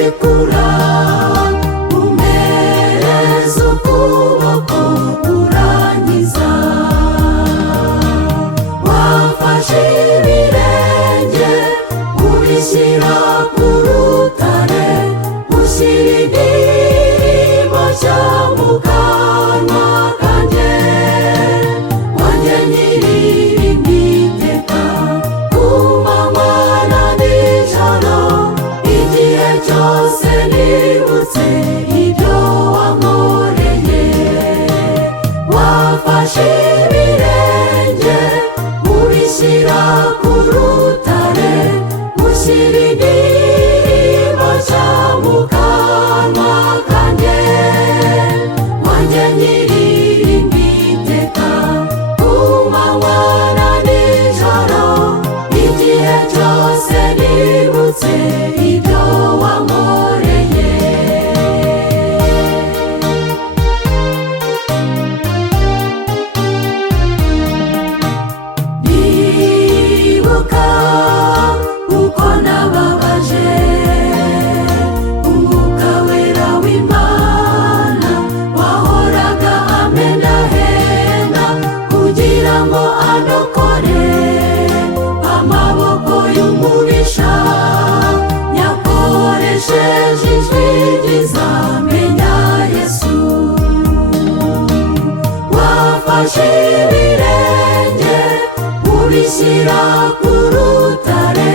kwikura, umpereza ukuboko urankiza. Wafashe ibirenge ubishyira ku rutare, ushyira indirimbo nshya mu kanwa kanjye. Wanjye nyir'irimbwa iteka, ku manywa na nijoro, igihe cyose nibutse ibyo wankoreye. Wafashe ibirenge ubishyira ku rutare, ushyira indirimbo nshya mu kanwa kanjye. Wanjye nyir'irimbwa iteka, ku manywa na nijoro, igihe cyose nibutse ibyo wankoreye. Ndibuka uko nababaje Umwuka Wera w'Imana, wahoraga amenahenda kugira ngo andokore amaboko y'umubisha. Yakoresheje ijwi ryiza menya Yesu. Wafashe ibirenge ubishyira ku rutare,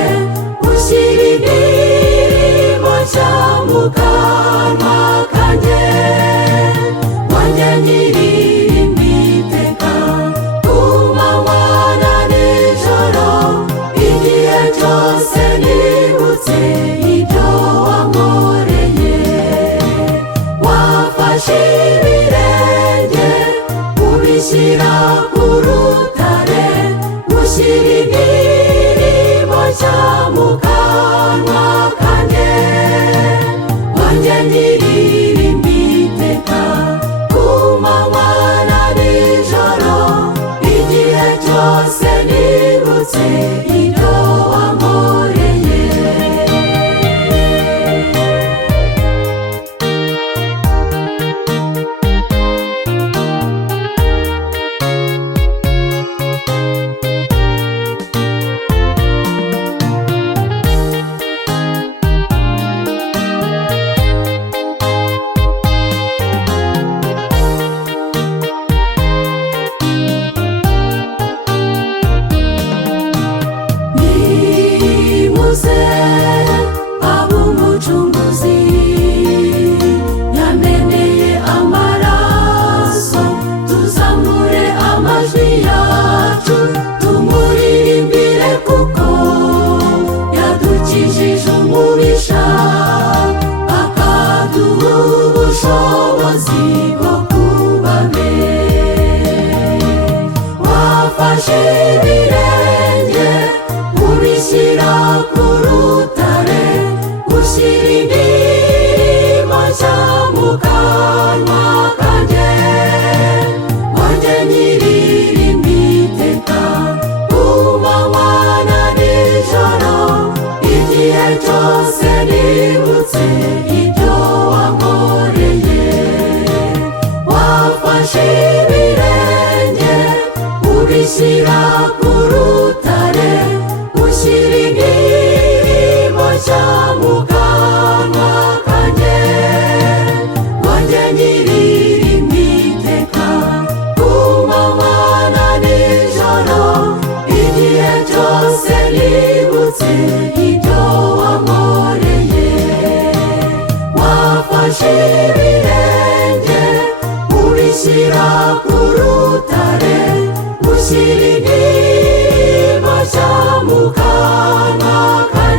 ushyira indirimbo nshya mu kanwa kanjye. Wanjye nyir'irimbwa iteka, ku manywa na nijoro, igihe cyose nibutse ibyo wankoreye. Wafashe ibirenge ubishyira ku rutare, ushyira indirimbo nshya mu kanwa kanjye. Wanjye nyir'irimbwa iteka, ku manywa na nijoro, igihe cyose nibutse ibyo wankoreye. Nimuze ab'Umucunguzi, yameneye amaraso, tuzamure amajwi yacu tumuririmbire, kuko yadukijije umubisha, akaduha ubushobozi bwo kuba be. Wafashe ibirenge ubishyira ku rutare, ushyira indirimbo nshya mu kanwa kanjye. Wanjye nyir'irimbwa iteka, ku manywa na nijoro, igihe cyose nibutse ibyo wankoreye. Wafashe ibirenge ubishyira ku rutare, ushyira indirimbo nshya mu kanwa kanjye. Wanjye nyir'irimbwa iteka, ku manywa na nijoro, igihe cyose nibutse ibyo wankoreye. Wafashe ibirenge ubishyira ku rutare, ushyira indirimbo nshya mu kanwa kanjye.